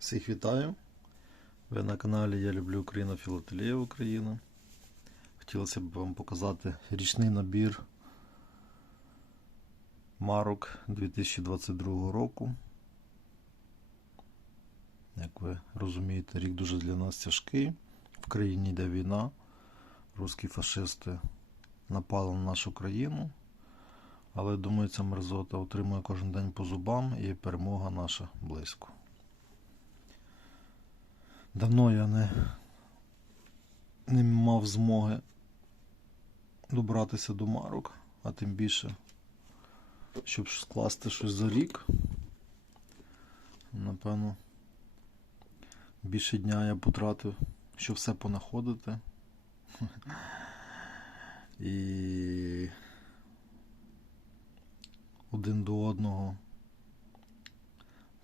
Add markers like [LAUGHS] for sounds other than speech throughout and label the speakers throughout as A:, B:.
A: Всіх вітаю. Ви на каналі Я люблю Україну Філателія Україна. Хотілося б вам показати річний набір марок 2022 року. Як ви розумієте, рік дуже для нас тяжкий. В країні йде війна. Русські фашисти напали на нашу країну. Але думаю, ця мерзота отримує кожен день по зубам і перемога наша близько. Давно я не, не мав змоги добратися до марок, а тим більше, щоб скласти щось за рік. Напевно, більше дня я потратив, щоб все понаходити. [LAUGHS] І один до одного.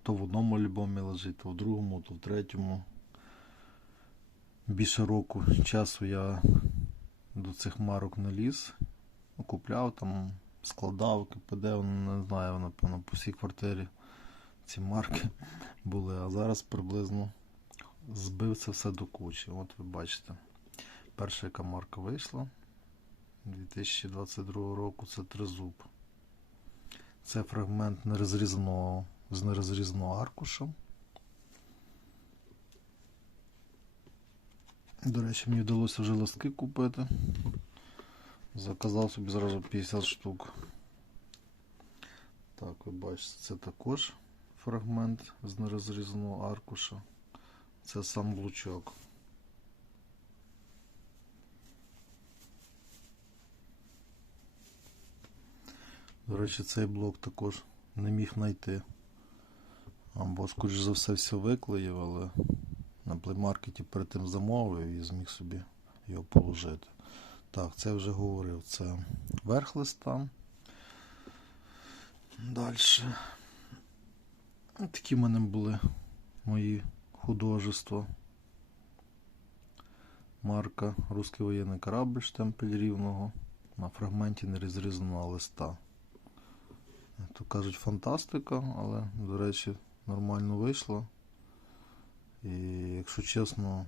A: То в одному альбомі лежить, то в другому, то в третьому. Більше року часу я до цих марок не ліз. Купляв там, складав, КПД, не знаю, напевно, по всій квартирі ці марки [LAUGHS] були. А зараз приблизно збив це все до кучі. От ви бачите. Перша яка марка вийшла 2022 року це тризуб. Це фрагмент нерозрізаного з нерозрізаного аркуша. До речі, мені вдалося вже листки купити. Заказав собі зразу 50 штук. Так, ви бачите, це також фрагмент з нерозрізаного аркуша. Це сам блучок. До речі, цей блок також не міг знайти. Або, скоріш за все, все виклеїв, але на плеймаркеті перед тим замовив і зміг собі його положити. Так, це вже говорив. Це верх листа. Далі. Такі в мене були мої художества. Марка Русський воєнний корабль штемпель рівного на фрагменті нерозрізаного листа. То кажуть фантастика, але, до речі, нормально вийшло. І якщо чесно,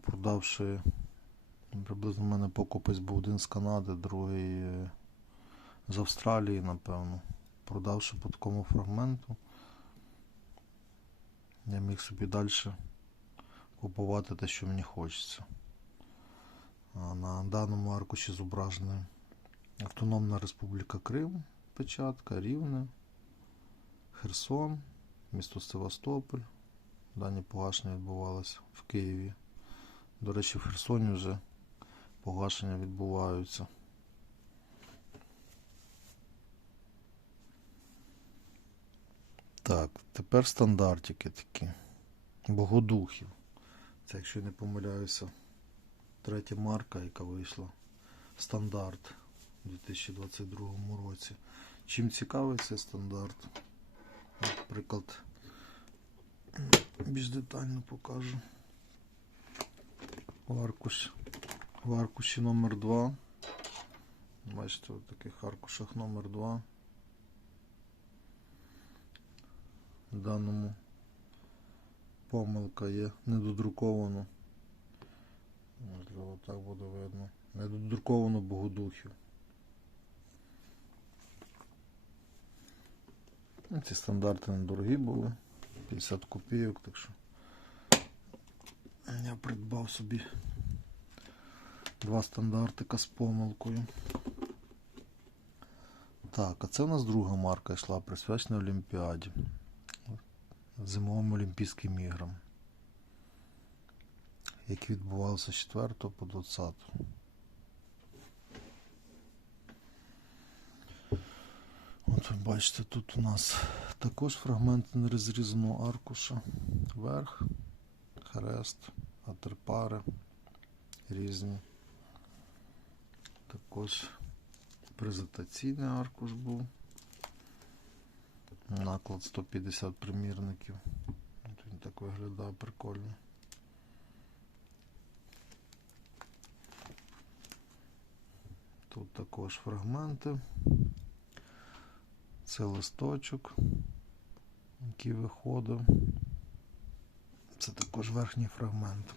A: продавши, приблизно в мене покупець був один з Канади, другий е, з Австралії, напевно. Продавши по такому фрагменту, я міг собі далі купувати те, що мені хочеться. А на даному аркуші зображена Автономна Республіка Крим, печатка, Рівне, Херсон, місто Севастополь. Дані погашення відбувалися в Києві. До речі, в Херсоні вже погашення відбуваються. Так, тепер стандартики такі. Богодухів. Це, якщо не помиляюся, третя марка, яка вийшла. Стандарт у 2022 році. Чим цікавий цей стандарт? Наприклад, більш детально покажу. В аркуші, в аркуші номер 2 Бачите, в таких аркушах номер 2 В даному помилка є недодруковано. Можливо, так буде видно. Недодруковано богодухів. Ну, Ці стандарти недорогі були. 50 копійок, так що я придбав собі два стандартика з помилкою. Так, а це у нас друга марка йшла присвячена Олімпіаді. Зимовим Олімпійським іграм, які відбувалися з 4 по 20. От бачите, тут у нас також фрагмент нерозрізаного аркуша. Верх, хрест, атерпари різні. Також презентаційний аркуш був. Наклад 150 примірників. От він так виглядає прикольно. Тут також фрагменти. Це листочок, який виходив. Це також верхній фрагмент.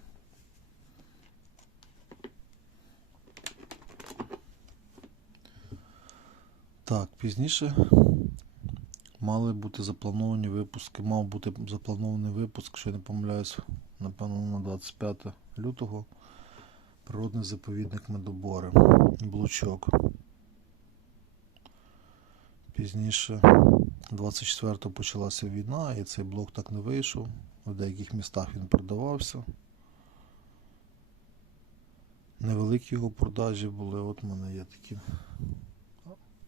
A: Так, пізніше мали бути заплановані випуски. Мав бути запланований випуск, якщо я не помиляюсь, напевно, на 25 лютого. Природний заповідник Медобори. Блучок. Пізніше, 24-го почалася війна, і цей блок так не вийшов. В деяких містах він продавався. Невеликі його продажі були. От в мене є такий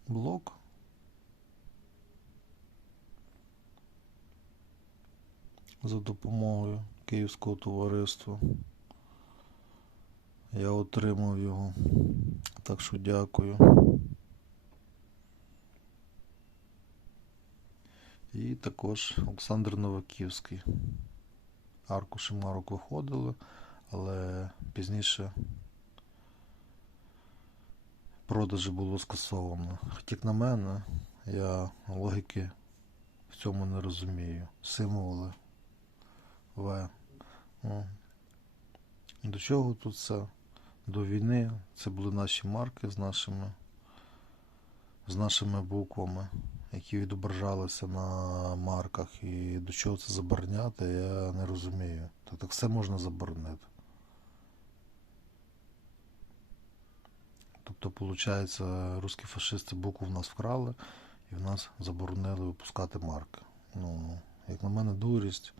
A: блок. За допомогою Київського товариства. Я отримав його. Так що дякую. І також Олександр Новаківський. Аркуші марок виходили, але пізніше продажі було скасовано. Хоча, як на мене, я логіки в цьому не розумію. Символи В. Ну, до чого тут це? До війни це були наші марки з нашими, з нашими буквами, які відображалися на марках. І до чого це забороняти, я не розумію. Та так все можна заборонити. Тобто, виходить, русські фашисти букву в нас вкрали і в нас заборонили випускати марки. Ну, як на мене, дурість.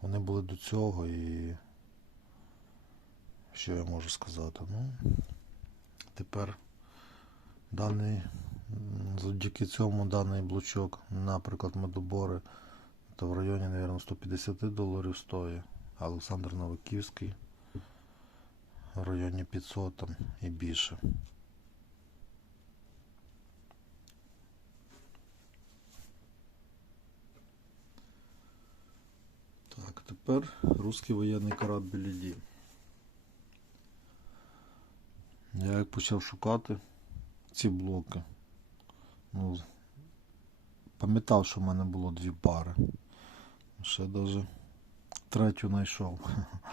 A: Вони були до цього і що я можу сказати? Ну, тепер даний, завдяки цьому даний блочок, наприклад, медобори, то в районі, мабуть, 150 доларів стоїть, Олександр Новаківський в районі 500 там, і більше. Так, тепер русський воєнний корабль Ліді. Я як почав шукати ці блоки, ну, пам'ятав, що в мене було дві пари. Ще навіть третю знайшов.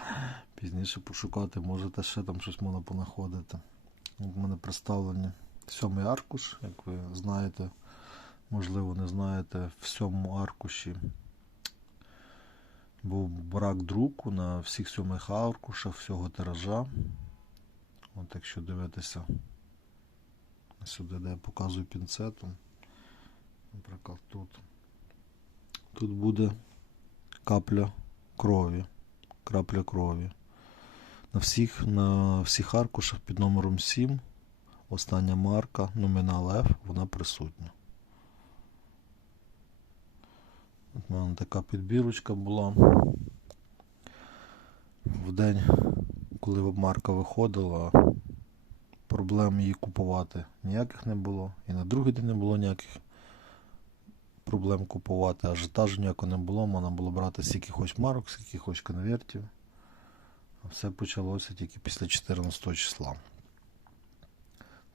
A: [LAUGHS] Пізніше пошукати, може та ще там щось можна понаходити. В мене представлені сьомий аркуш, як ви знаєте, можливо, не знаєте, в сьомому аркуші був брак друку на всіх сьомих аркушах, всього тиража. От якщо дивитися сюди, де я показую пінцетом, наприклад, тут. Тут буде капля крові. Крапля крові. На всіх, на всіх аркушах під номером 7 остання марка, номінал F, вона присутня. От у мене така підбірочка була. В день, коли марка виходила, проблем її купувати ніяких не було. І на другий день не було ніяких проблем купувати, ажиотажу ніякого не було, можна було брати скільки хоч марок, скільки хоч конвертів. Все почалося тільки після 14 числа.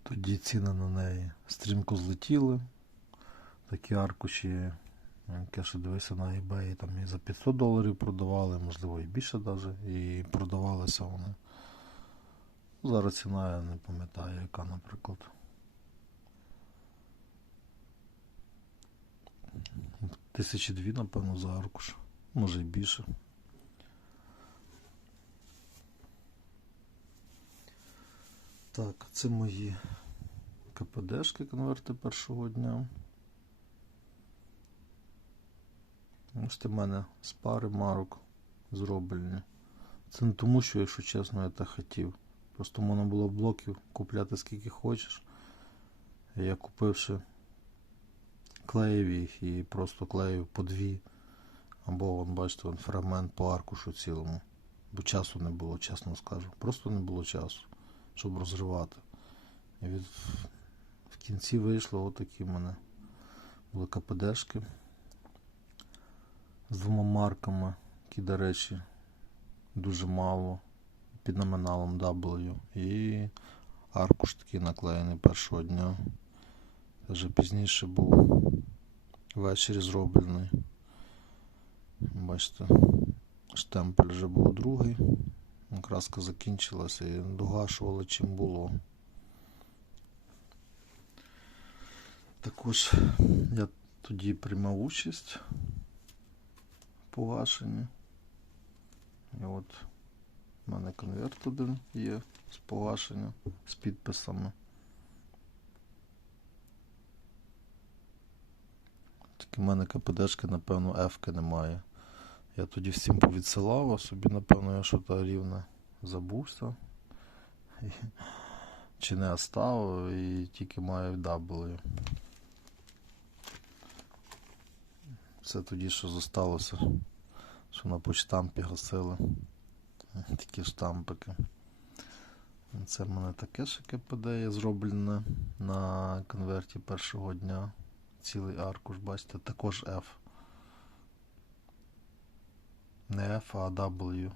A: Тоді ціни на неї стрімко злетіли. Такі аркуші, я ще дивився на eBay, там і за 500 доларів продавали, можливо і більше навіть, і продавалися вони. Зараз ціна я не пам'ятаю, яка, наприклад. Тисячі дві, напевно, за аркуш. Може і більше. Так, це мої КПДшки, конверти першого дня. Ось в мене з пари марок зроблені. Це не тому, що, якщо чесно, я так хотів. Просто можна було блоків купляти скільки хочеш. Я купивши клеїв їх і просто клеїв по дві. Або, вон, бачите, вон, фрагмент по аркушу цілому. Бо часу не було, чесно скажу. Просто не було часу, щоб розривати. І від... в кінці вийшло отакі в мене були КПДшки з двома марками, які, до речі, дуже мало під номіналом W. І аркуш такий наклеєний першого дня. Вже пізніше був ввечері зроблений. Бачите, Штемпель вже був другий. Краска закінчилася і догашували чим було. Також я тоді приймав участь в погашенні. І от у мене конверт один є з погашення, з підписами. Тільки в мене КПДшки, напевно, F-ки немає. Я тоді всім повідсилав, а собі, напевно, я щось рівне забувся. [LAUGHS] Чи не оставив, і тільки маю W. Це тоді, що зосталося, що на почтампі гасили. Такі штампики. Це в мене таке ще КПД є зроблене на конверті першого дня. Цілий аркуш, бачите, також F. Не F, а W.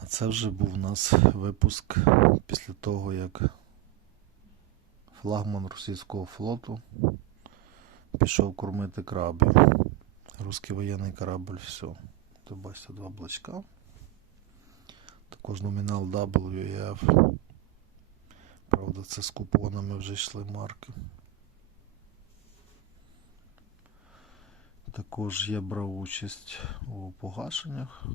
A: А це вже був у нас випуск після того, як флагман російського флоту пішов кормити крабів. Руський воєнний корабль, все. Тут бачите два блочка. Також номінал WEF. Правда, це з купонами вже йшли марки. Також я брав участь у погашеннях.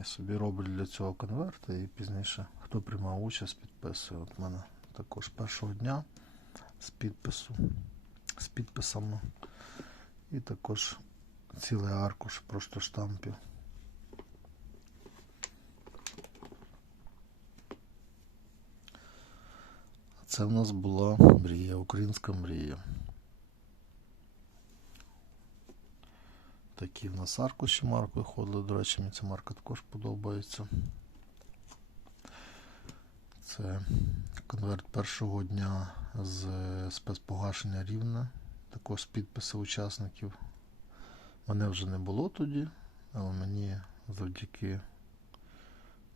A: Я собі роблю для цього конверти і пізніше, хто приймав участь, підписує. От мене також першого дня з підпису, з підписами. І також цілий аркуш просто штампів. Це в нас була мрія, українська мрія. Такі в нас аркуші марк виходили. До речі, мені ця марка також подобається. Це конверт першого дня з спецпогашення рівне. Також підписи учасників. Мене вже не було тоді, але мені завдяки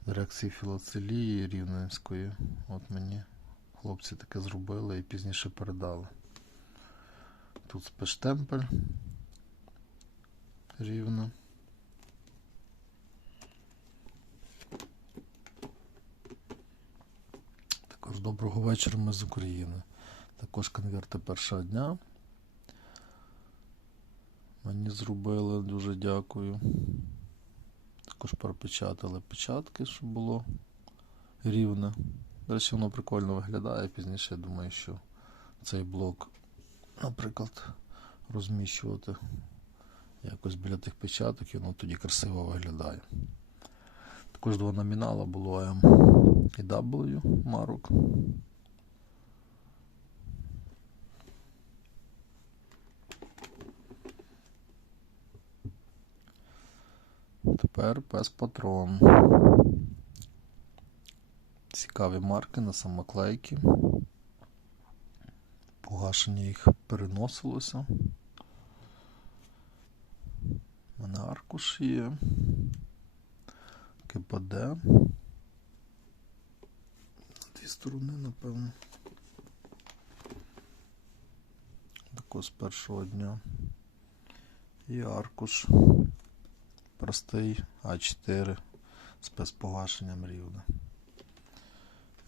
A: дирекції філоцелії Рівненської, от мені хлопці таке зробили і пізніше передали. Тут спецштемпель рівно. Також доброго вечора ми з України. Також конверти першого дня. Мені зробили, дуже дякую. Також пропечатали печатки, щоб було рівне. До речі, воно прикольно виглядає. Пізніше я думаю, що цей блок, наприклад, розміщувати якось біля тих печаток, і воно тоді красиво виглядає. Також два номінала було M і W марок. Тепер пес патрон. Цікаві марки на самоклейки. Погашення їх переносилося. Мене аркуш є. КПД. Дві сторони, напевно. Також з першого дня. І аркуш. Простий А4 з спецпогашенням рівня.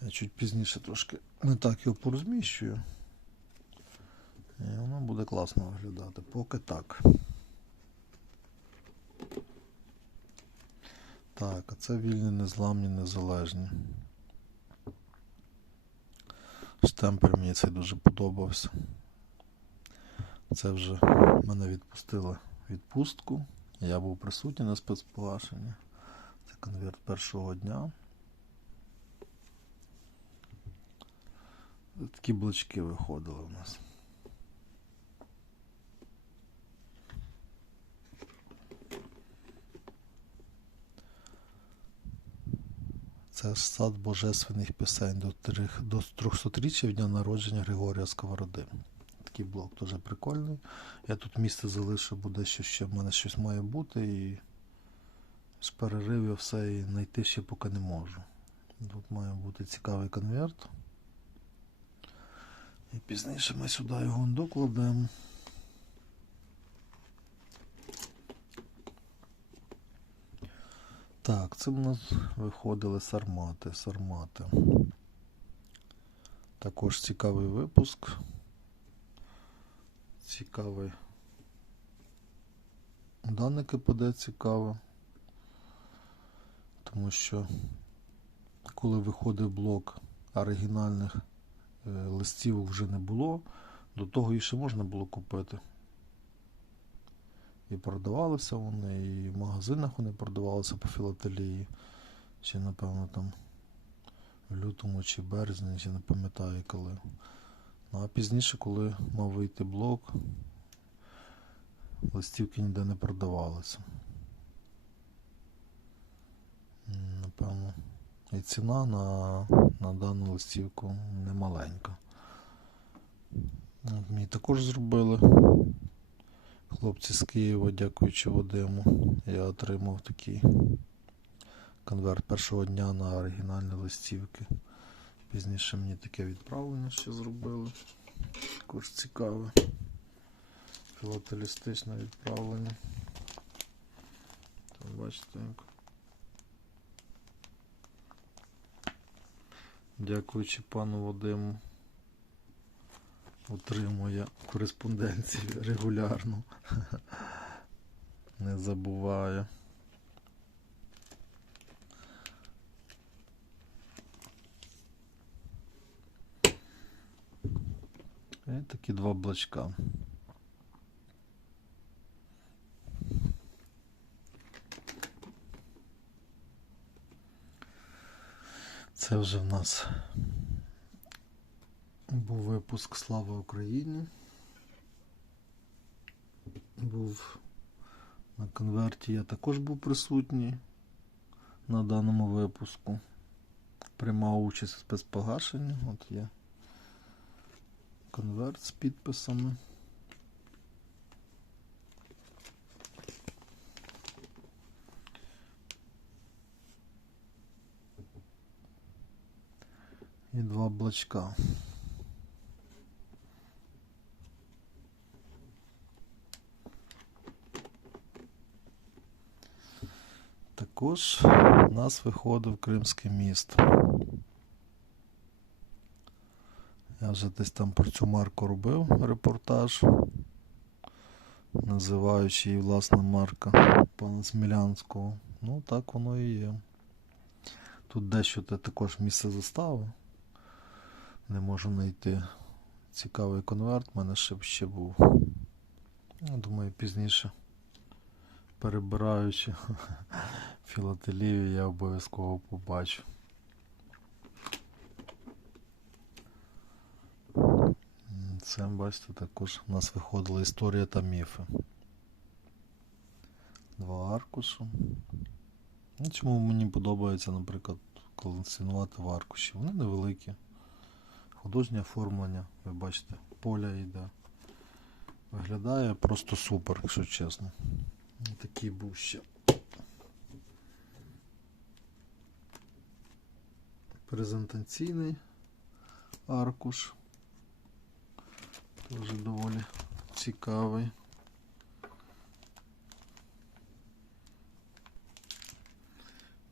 A: Я чуть пізніше трошки не так його порозміщую. І воно буде класно виглядати. Поки так. Так, а це вільні, незламні, незалежні. Штемпель мені цей дуже подобався. Це вже мене відпустили відпустку. Я був присутній на спецпогашенні. Це конверт першого дня. Такі блочки виходили у нас. Це сад божественних пісень до, трих- до 300-річчя дня народження Григорія Сковороди. Такий блок теж прикольний. Я тут місце залишив, буде що ще в мене щось має бути. І з переривів все і знайти ще поки не можу. Тут має бути цікавий конверт. І пізніше ми сюди його докладемо. Так, це в нас виходили сармати, сармати. Також цікавий випуск. Цікавий. Дане КПД цікаве. Тому що коли виходив блок оригінальних е, листів вже не було, до того і ще можна було купити. І продавалися вони, і в магазинах вони продавалися по філателії. Чи, напевно, там в лютому чи березні, чи не пам'ятаю коли. Ну а пізніше, коли мав вийти блок, листівки ніде не продавалися. Напевно. І ціна на, на дану листівку немаленька. Мені також зробили. Хлопці з Києва, дякуючи Вадиму, я отримав такий конверт першого дня на оригінальні листівки. Пізніше мені таке відправлення ще зробили. Також цікаве. Філателістичне відправлення. Там бачите як. Дякуючи пану Вадиму. Отримує кореспонденцію регулярно. Не забуває. І такі два блочка. Це вже в нас був випуск Слава Україні. Був на конверті, я також був присутній на даному випуску. Приймав участь у спецпогашенні. От є конверт з підписами. І два блочка. Також у нас виходив Кримський міст. Я вже десь там про цю марку робив репортаж, називаючи її власна марка пана Смілянського. Ну, так воно і є. Тут дещо те також місце застави. Не можу знайти цікавий конверт, в мене ще ще був. Ну, думаю, пізніше, перебираючи [LAUGHS] філателію, я обов'язково побачу. Це, бачите, також у нас виходила історія та міфи. Два аркушу. Ну, чому мені подобається, наприклад, колекціонувати в аркуші? Вони невеликі. Художнє оформлення, ви бачите, поля йде. Виглядає просто супер, якщо чесно. Такий був ще. Презентаційний аркуш. Теж доволі цікавий.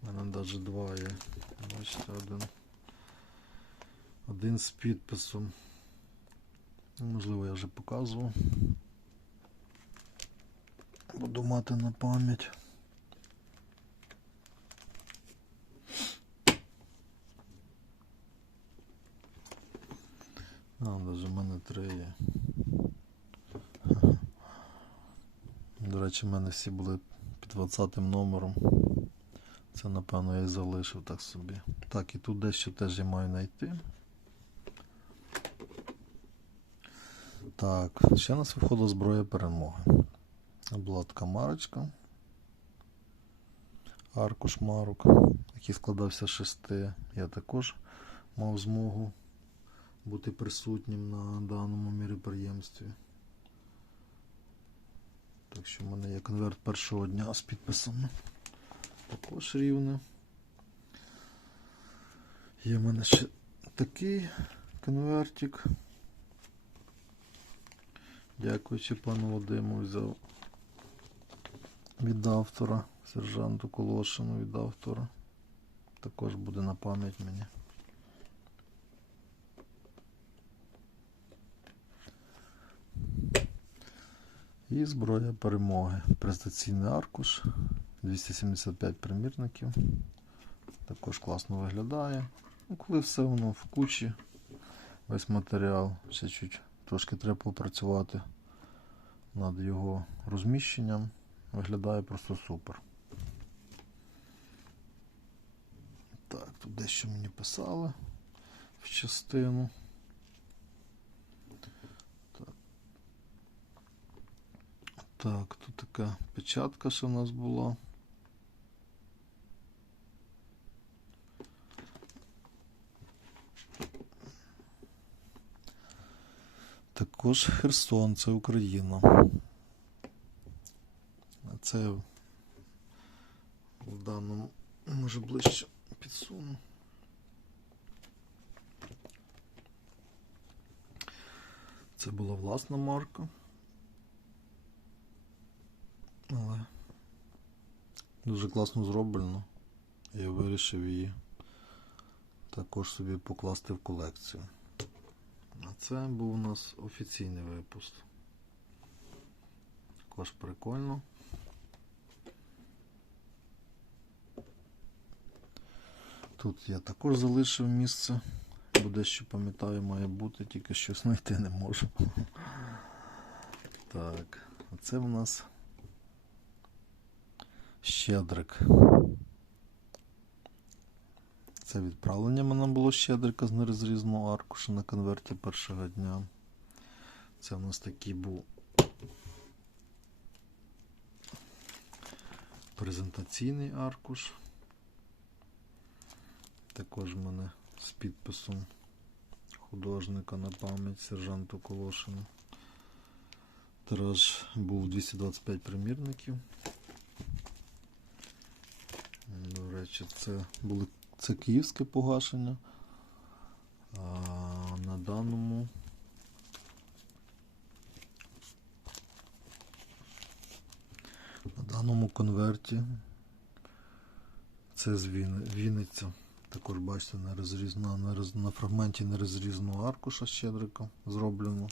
A: У мене навіть два є. Бачите, один. Один з підписом. Ну, Можливо, я вже показував. Буду мати на пам'ять. А, навіть в мене три. [LAUGHS] До речі, в мене всі були під 20 номером. Це, напевно, я і залишив так собі. Так, і тут дещо теж я маю знайти. Так, ще у нас виходила зброя перемоги. Була така марочка. Аркуш марок, який складався з шести. Я також мав змогу бути присутнім на даному міроприємстві. Так що в мене є конверт першого дня з підписами. також рівне. Є в мене ще такий конвертик. Дякуючи пану Вадиму, взяв від автора, сержанту Колошину від автора. Також буде на пам'ять мені. І зброя перемоги. Презентаційний аркуш. 275 примірників. Також класно виглядає. Ну, коли все воно в кучі, весь матеріал, ще чуть трошки треба попрацювати над його розміщенням. Виглядає просто супер. Так, тут дещо мені писали в частину. Так, тут така печатка, що в нас була. Також Херсон, це Україна. Це в даному може ближче підсуну. Це була власна марка. Але дуже класно зроблено. Я вирішив її також собі покласти в колекцію. А це був у нас офіційний випуск. Також прикольно. Тут я також залишив місце, бо дещо пам'ятаю, має бути, тільки щось знайти не можу. Так, а це в нас щедрик. Це відправлення мене було щедрика з нерозрізного аркуша на конверті першого дня. Це в нас такий був презентаційний аркуш. Також в мене з підписом художника на пам'ять сержанту Колошину. Тираж був 225 примірників. До речі, це були це київське погашення. А на даному на даному конверті це з Вінниця. Також бачите на, розрізна, на, роз- на фрагменті нерозрізного аркуша щедрика зроблено.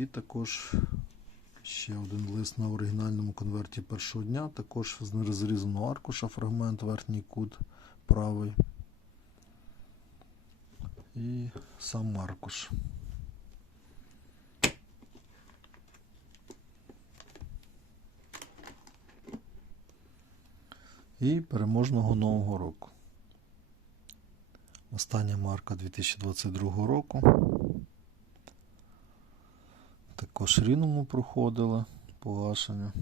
A: І також ще один лист на оригінальному конверті першого дня, також з нерозрізаного аркуша, фрагмент верхній кут правий. І сам аркуш. І переможного Нового року. Остання марка 2022 року. Також рівному проходили погашення.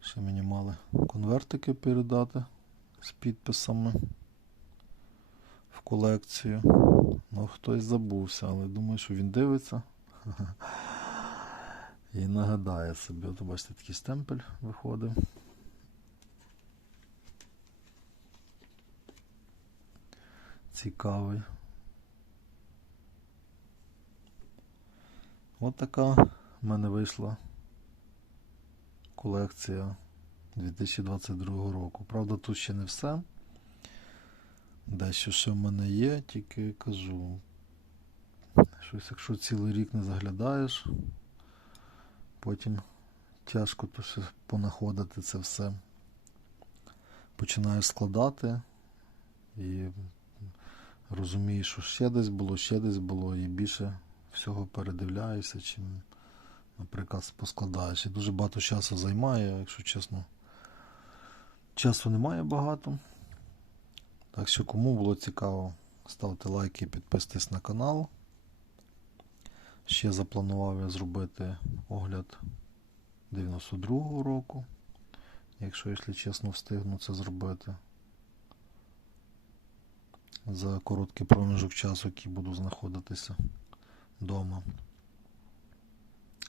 A: Ще мені мали конвертики передати з підписами в колекцію. Ну, хтось забувся, але думаю, що він дивиться. [LAUGHS] І нагадає собі. От бачите, такий стемпель виходив. Цікавий. От така в мене вийшла колекція 2022 року. Правда, тут ще не все. Дещо ще в мене є, тільки кажу. Щось, якщо цілий рік не заглядаєш, потім тяжко то понаходити це все. Починаєш складати і розумієш, що ще десь було, ще десь було, і більше всього передивляюся, чим, наприклад, поскладаєш. І дуже багато часу займає, якщо чесно. Часу немає багато. Так що, кому було цікаво, ставте лайки і підписуйтесь на канал. Ще запланував я зробити огляд 92-го року. Якщо, якщо чесно, встигну це зробити. За короткий проміжок часу, який буду знаходитися вдома.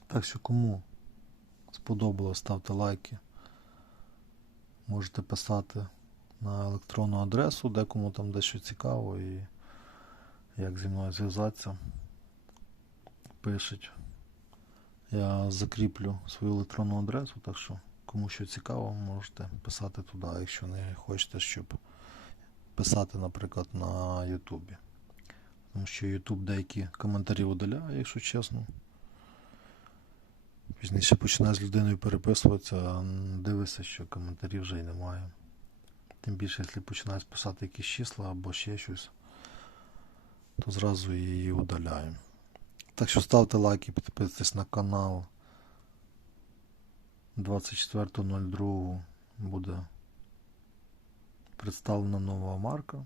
A: Так що кому сподобалось, ставте лайки. Можете писати на електронну адресу, декому там дещо цікаво і як зі мною зв'язатися. Пишуть. Я закріплю свою електронну адресу, так що кому що цікаво, можете писати туди, якщо не хочете, щоб писати, наприклад, на Ютубі. Тому що Ютуб деякі коментарі видаляє, якщо чесно. Пізніше починає з людиною переписуватися, а дивишся, що коментарів вже й немає. Тим більше, якщо починають писати якісь числа або ще щось, то зразу її удаляю. Так що ставте лайки, підписуйтесь на канал. 24.02 буде представлена нова марка.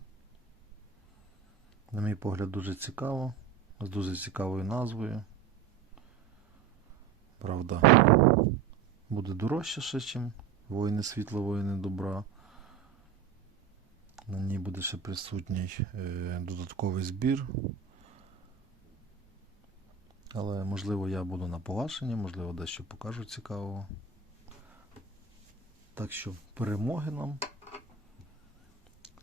A: На мій погляд, дуже цікаво, з дуже цікавою назвою. Правда, буде дорожче ще, ніж воїни світла, воїни добра. На ній буде ще присутній е, додатковий збір. Але можливо я буду на погашенні, можливо, дещо покажу цікавого. Так що перемоги нам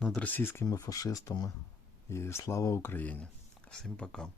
A: над російськими фашистами і слава Україні. Всім пока.